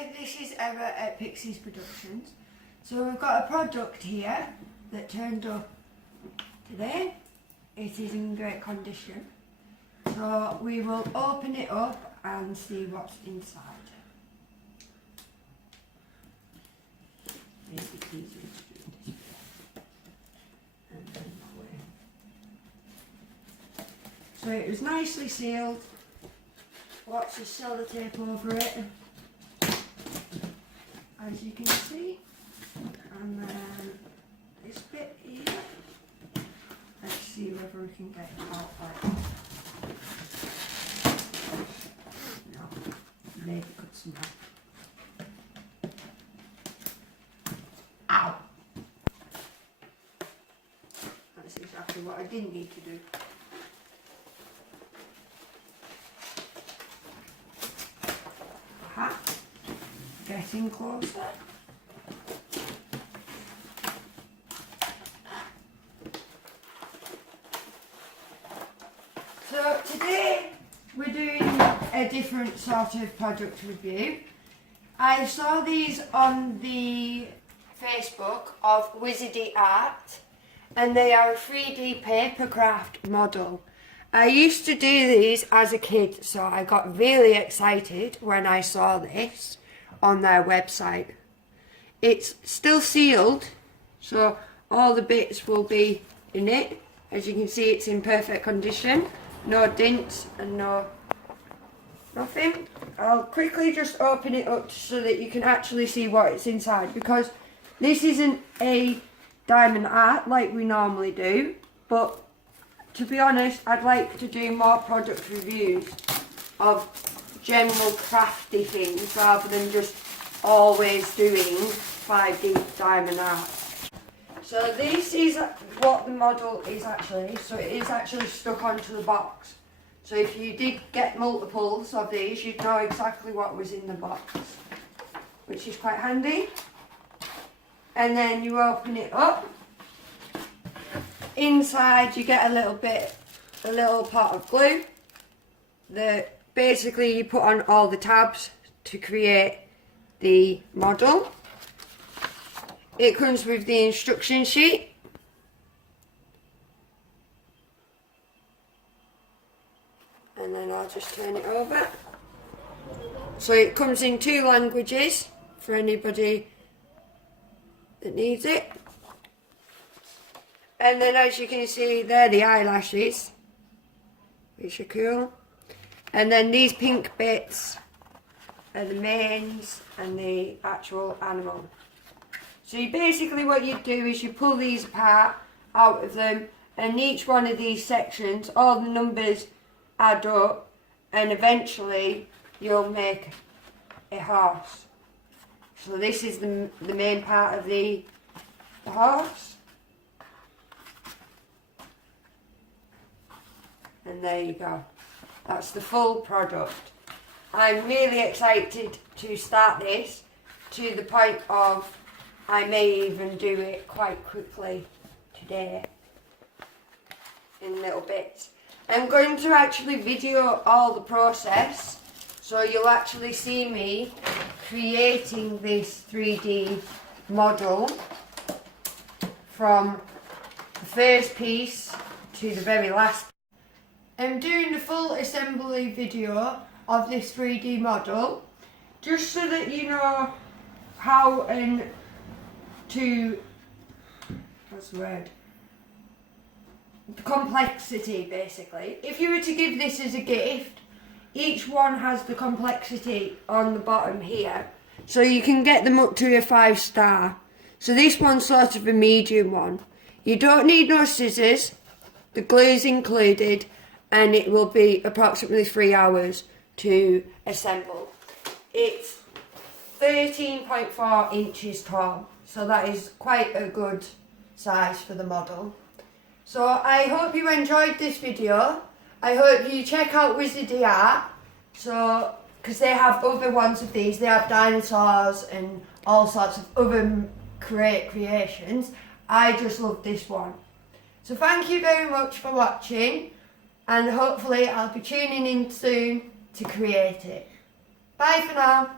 Hi, this is Emma at Pixies Productions. So we've got a product here that turned up today. It is in great condition. So we will open it up and see what's inside. Maybe it's easier to do it this way. And then that way. So it was nicely sealed. Lots of sellotape over it, as you can see, and then this bit here, let's see whether we can get it out like that. No, maybe could somehow. Ow! That's exactly what I didn't need to do. Getting closer. So today we're doing a different sort of product review. I saw these on the Facebook of WizardiArt and they are a 3D paper craft model. I used to do these as a kid, so I got really excited when I saw this on their website. It's still sealed, so all the bits will be in it. As you can see, it's in perfect condition, no dents and nothing. I'll quickly just open it up so that you can actually see what it's inside, because this isn't a diamond art like we normally do, but to be honest, I'd like to do more product reviews of general crafty things rather than just always doing 5D diamond art. So this is what the model is actually. So it is actually stuck onto the box. So if you did get multiples of these, you'd know exactly what was in the box, which is quite handy. And then you open it up. Inside you get a little pot of glue that basically you put on all the tabs to create the model. It comes with the instruction sheet. And then I'll just turn it over. So it comes in 2 languages for anybody that needs it. And then as you can see, they're the eyelashes, which are cool. And then these pink bits are the manes and the actual animal. So basically what you do is you pull these apart out of them, and each one of these sections, all the numbers add up, and eventually you'll make a horse. So this is the main part of the horse. And there you go. That's the full product. I'm really excited to start this to the point of I may even do it quite quickly today in little bits. I'm going to actually video all the process, so you'll actually see me creating this 3D model from the first piece to the very last. I'm doing the full assembly video of this 3D model just so that you know how and to, what's the word? The complexity basically. If you were to give this as a gift, each one has the complexity on the bottom here. So you can get them up to a 5-star. So this one's sort of a medium one. You don't need no scissors, the glue's included, and it will be approximately 3 hours to assemble. It's 13.4 inches tall, so that is quite a good size for the model. So I hope you enjoyed this video. I hope you check out WizardiArt, so because they have other ones of these. They have dinosaurs and all sorts of other great creations. I just love this one. So thank you very much for watching, and hopefully I'll be tuning in soon to create it. Bye for now.